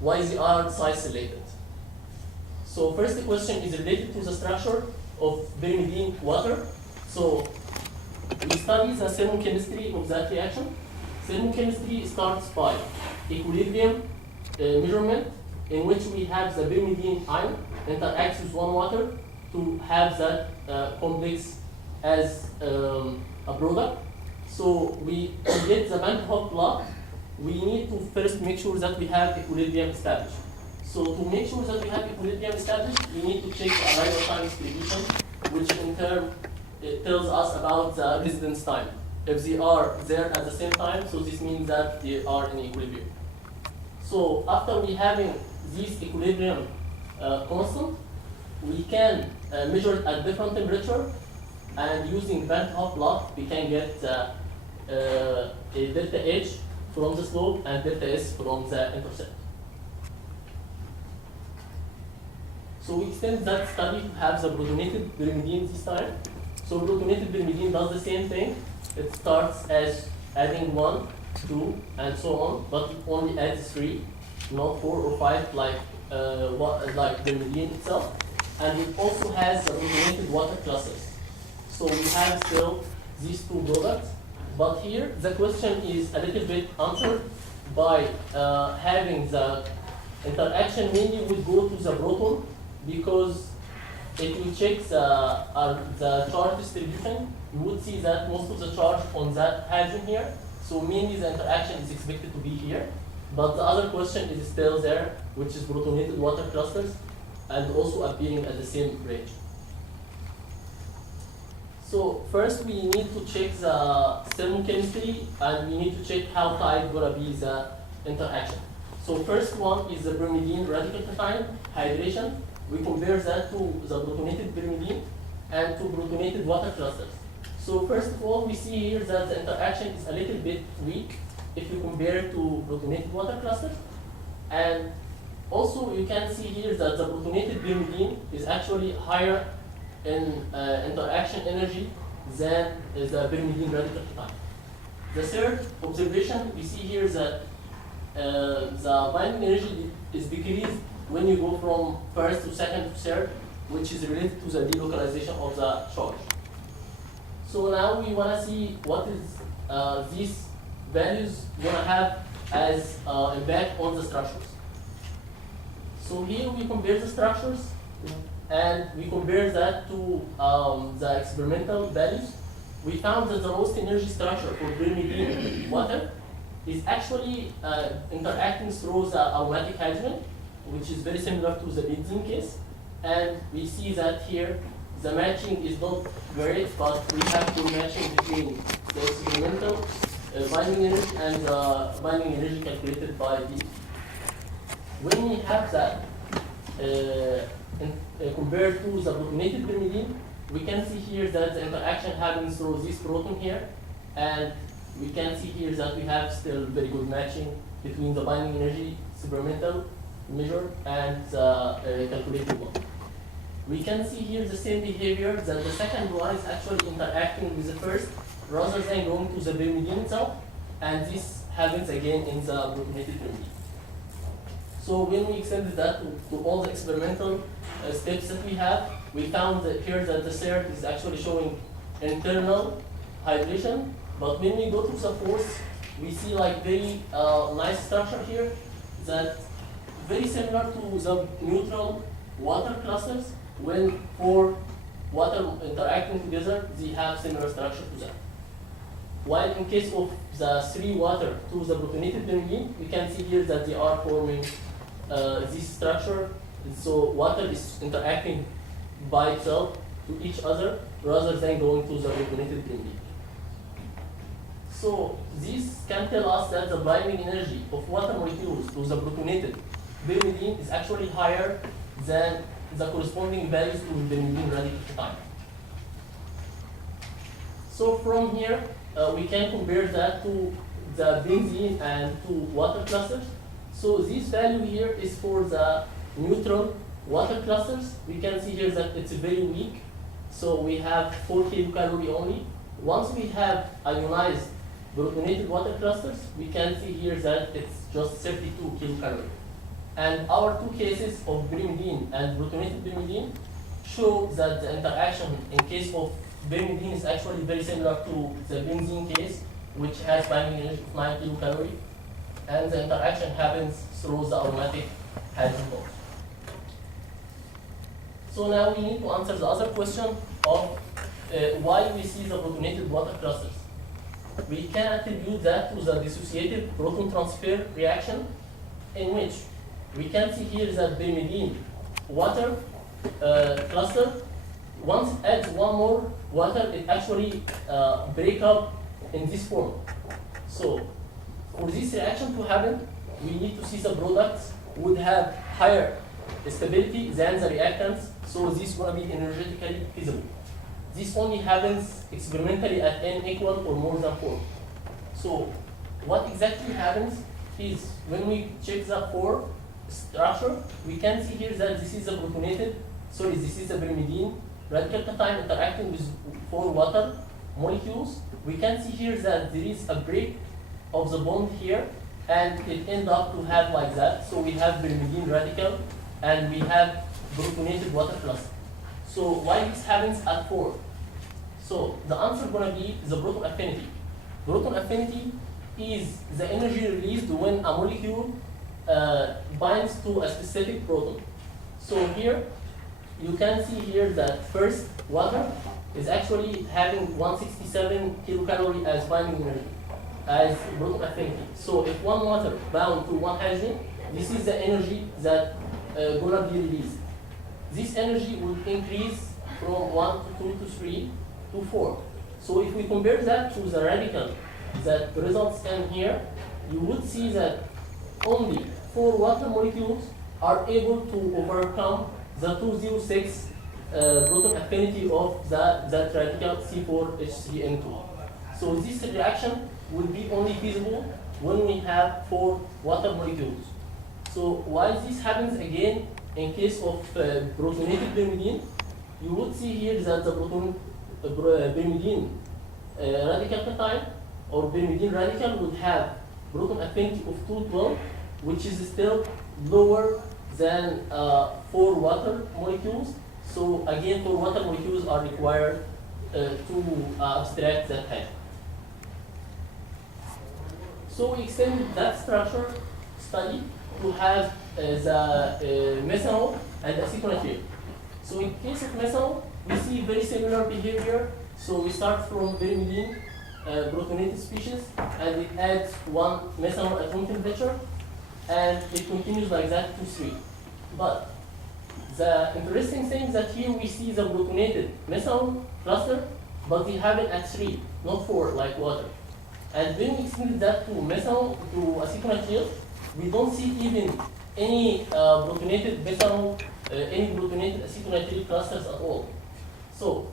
why they are size related. So first question is related to the structure of pyrimidine water. So we study the thermochemistry of that reaction. Thermochemistry starts by equilibrium measurement, in which we have the pyrimidine ion interacts with one water to have that complex as a product. So to get the Van Hoff plot, we need to first make sure that we have equilibrium established. So to make sure that we have equilibrium established, we need to check the arrival time distribution, which in turn it tells us about the residence time. If they are there at the same time, so this means that they are in equilibrium. So after we having this equilibrium constant, we can measure it at different temperature, and using Van Hoff plot, we can get a delta H from the slope and delta S from the intercept. So we extend that study to have the protonated pyrimidine this time. So protonated pyrimidine does the same thing. It starts as adding 1, 2, and so on, but it only adds 3, not 4 or 5 like pyrimidine itself. And it also has the protonated water clusters. So we have still these two products, but here the question is a little bit answered by having the interaction mainly would go to the proton, because if you check the charge distribution, you would see that most of the charge on that hydrogen here, so mainly the interaction is expected to be here. But the other question is still there, which is protonated water clusters, and also appearing at the same range. So first we need to check the thermochemistry, and we need to check how tight gonna be the interaction. So first one is the pyrimidine radical cation hydration. We compare that to the protonated pyrimidine and to protonated water clusters. So first of all, we see here that the interaction is a little bit weak if you compare it to protonated water clusters. And also you can see here that the protonated pyrimidine is actually higher in interaction energy than the pyrimidine radical cation. The third observation, we see here that the binding energy is decreased when you go from first to second to third, which is related to the delocalization of the charge. So now we want to see what is these values going to have as impact on the structures. So here we compare the structures, and we compare that to the experimental values. We found that the most energy structure for pyrimidine water is actually interacting through the aromatic hydrogen, which is very similar to the benzene case. And we see that here the matching is not great, but we have good matching between the experimental binding energy and the binding energy calculated by the. When we have that compared to the protonated pyrimidine, we can see here that the interaction happens through this proton here, and we can see here that we have still very good matching between the binding energy experimental measure and the calculated one. We can see here the same behavior, that the second one is actually interacting with the first rather than going to the pyrimidine itself, and this happens again in the protonated pyrimidine. So when we extended that to all the experimental steps that we have, we found that here that the third is actually showing internal hydration, but when we go to the fourth, we see like very nice structure here, that very similar to the neutral water clusters. When four water interacting together, they have similar structure to that. While in case of the three water to the protonated pyrimidine, we can see here that they are forming this structure. So water is interacting by itself to each other rather than going to the protonated pyrimidine. So this can tell us that the binding energy of water molecules to the protonated pyrimidine is actually higher than the corresponding values to the pyrimidine radical cation. So from here, we can compare that to the benzene and to water clusters. So this value here is for the neutral water clusters. We can see here that it's very weak. So we have 4 kilocalorie only. Once we have ionized protonated water clusters, we can see here that it's just 32 kilocalorie. And our two cases of pyrimidine and protonated pyrimidine show that the interaction in case of pyrimidine is actually very similar to the benzene case, which has binding energy of 9 kilocalorie, and the interaction happens through the aromatic hydrogen bonds. So now we need to answer the other question of why we see the protonated water clusters. We can attribute that to the dissociative proton transfer reaction, in which we can see here that pyrimidine water cluster, once it adds one more water, it actually break up in this form. So for this reaction to happen, we need to see the products would have higher stability than the reactants, so this is going to be energetically feasible. This only happens experimentally at n equal or more than 4. So what exactly happens is when we check the 4 structure, we can see here that this is a protonated, this is a pyrimidine radical cation interacting with 4 water molecules. We can see here that there is a break of the bond here, and it ends up to have like that. So we have pyrimidine radical, and we have protonated water cluster. So why this happens at 4? So the answer is going to be the proton affinity. Proton affinity is the energy released when a molecule binds to a specific proton. So here, you can see here that first water is actually having 167 kilocalorie as binding energy, as proton affinity. So if one water bound to one hydrogen, this is the energy that gonna be released. This energy will increase from 1 to 2 to 3 to 4. So if we compare that to the radical that results in here, you would see that only 4 water molecules are able to overcome the 206 proton affinity of that radical C4H3N2. So this reaction will be only feasible when we have 4 water molecules. So while this happens again in case of protonated pyrimidine, you would see here that the pyrimidine radical cation or pyrimidine radical would have proton affinity of 212, which is still lower than 4 water molecules. So again, 4 water molecules are required to abstract that hydrogen. So we extended that structure study to have the methanol and acetonitrile. So in case of methanol, we see very similar behavior. So we start from pyrimidine protonated species, and it adds 1 methanol at room temperature, and it continues like that to 3. But the interesting thing is that here we see the protonated methanol cluster, but they have it at 3, not 4 like water. And when we extend that to methanol, to acetonitrile, we don't see even any protonated methanol, any protonated acetonitrile clusters at all. So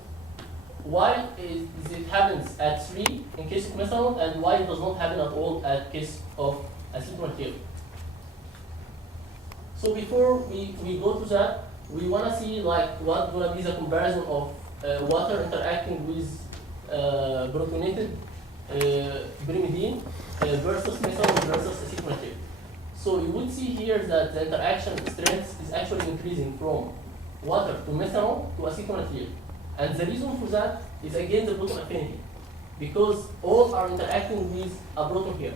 why is it happens at 3 in case of methanol, and why it does not happen at all at case of acetonitrile? So before we go to that, we want to see like what gonna be the comparison of water interacting with protonated pyrimidine versus methanol versus acetonitrile. So you would see here that the interaction strength is actually increasing from water to methanol to acetonitrile. And the reason for that is again the proton affinity, because all are interacting with a proton here.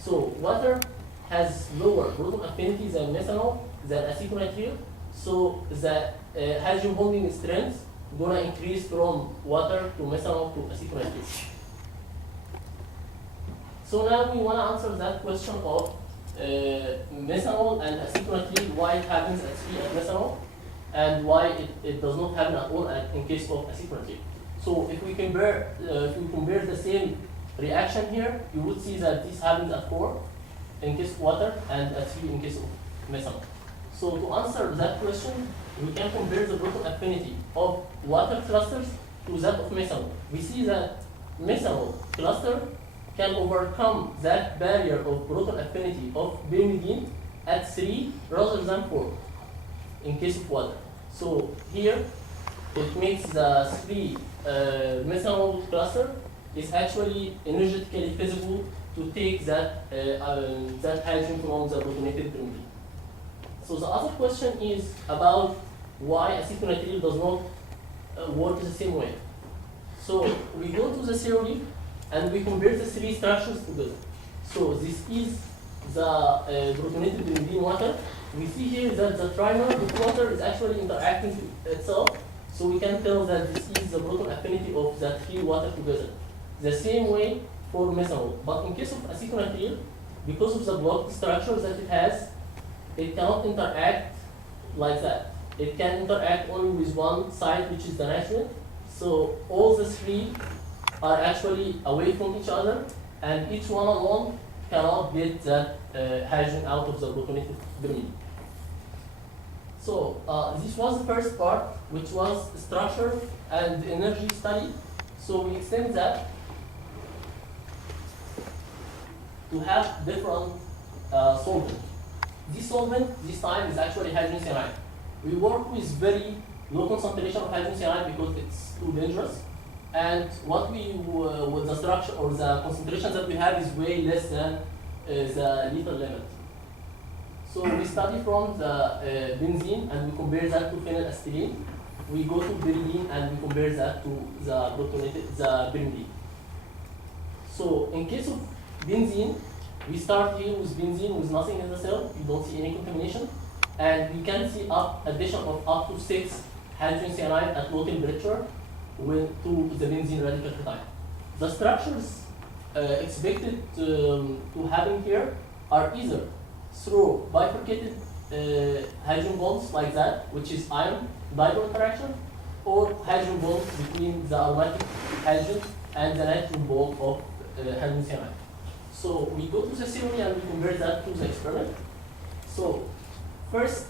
So water has lower proton affinity than methanol, than acetonitrile, so the hydrogen bonding strength gonna increase from water to methanol to acetonitrile. So now we wanna answer that question of methanol and acetonitrile, why it happens at 3 at methanol, and why it does not happen at all in case of acetonitrile. So if we compare the same reaction here, you would see that this happens at 4 in case of water and at 3 in case of methanol. So to answer that question, we can compare the proton affinity of water clusters to that of methanol. We see that methanol cluster can overcome that barrier of proton affinity of pyrimidine at 3 rather than 4 in case of water. So here, it makes the 3 methanol cluster is actually energetically feasible to take that hydrogen from the protonated pyrimidine. So the other question is about why acetonitrile does not work the same way. So we go to the theory and we compare the three structures together. So this is the protonated benzene water. We see here that the trimer with water is actually interacting with itself. So we can tell that this is the proton affinity of the three water together. The same way for methanol. But in case of acetonitrile, because of the blocked structure that it has, it cannot interact like that. It can interact only with one side, which is the nitrogen. So all the three are actually away from each other, and each one alone cannot get that hydrogen out of the protonated bromine. So this was the first part, which was structure and energy study. So we extend that to have different solvent. This solvent this time is actually hydrogen cyanide. We work with very low concentration of hydrogen cyanide because it's too dangerous. And what we, with the structure or the concentration that we have is way less than the lethal limit. So we study from the benzene and we compare that to phenylacetylene. We go to pyridine and we compare that to the protonated, the pyrimidine. So in case of benzene, we start here with benzene with nothing in the cell. You don't see any contamination. And we can see addition of up to 6 hydrogen cyanide at low temperature to the benzene radical cation. The structures expected to happen here are either through bifurcated hydrogen bonds like that, which is ion dipole interaction, or hydrogen bonds between the aromatic hydrogen and the nitrogen bond of hydrogen cyanide. So we go to the theory and we convert that to the experiment. So first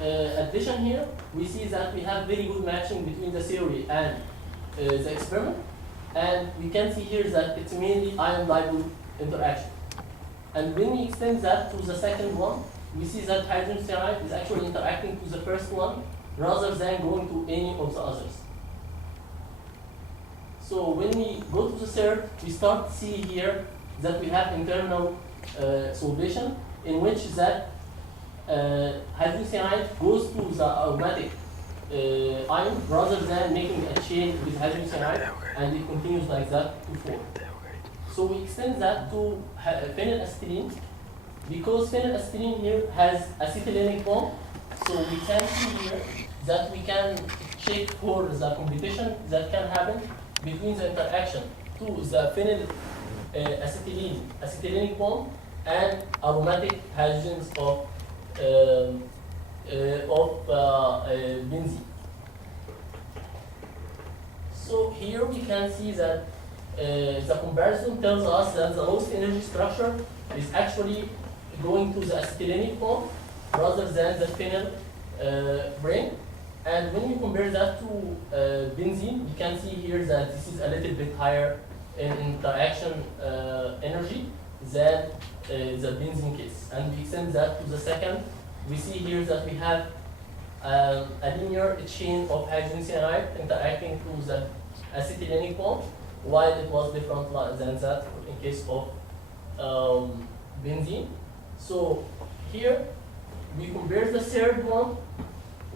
addition here, we see that we have very good matching between the theory and the experiment. And we can see here that it's mainly ion dipole interaction. And when we extend that to the second one, we see that hydrogen cyanide is actually interacting to the first one rather than going to any of the others. So when we go to the third, we start to see here that we have internal solvation in which that hydrogen cyanide goes to the aromatic ion rather than making a chain with hydrogen cyanide, and it continues like that to form. So we extend that to phenylacetylene because phenylacetylene here has acetylenic bond. So we can see here that we can check for the competition that can happen between the interaction to the acetylenic bond and aromatic hydrogens of benzene. So here we can see that the comparison tells us that the lowest energy structure is actually going to the acetylenic bond rather than the phenyl ring. And when we compare that to benzene, we can see here that this is a little bit higher in interaction energy than the benzene case. And we extend that to the second. We see here that we have a linear chain of hydrogen cyanide interacting to the acetylenic bond, while it was different than that in case of benzene. So here we compare the third one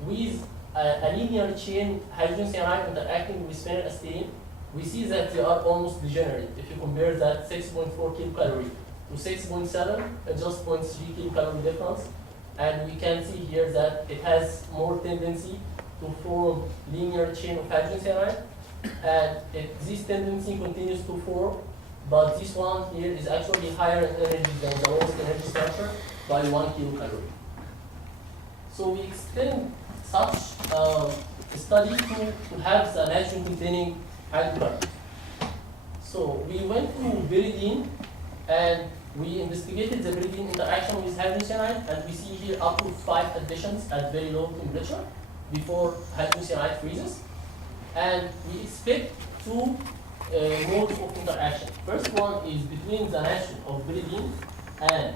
with a linear chain hydrogen cyanide interacting with phenylacetylene. We see that they are almost degenerate. If you compare that 6.4 kilocalorie to 6.7, just 0.3 kilocalorie difference. And we can see here that it has more tendency to form linear chain of hydrogen cyanide. And this tendency continues to form, but this one here is actually higher in energy than the lowest energy structure by 1 kilocalorie. So we extend such study to have the nitrogen containing hydrocarbons. So we went to pyridine and we investigated the pyridine interaction with hydrogen cyanide, and we see here up to 5 additions at very low temperature before hydrogen cyanide freezes. And we expect 2 modes of interaction. First one is between the nitrogen of pyridine and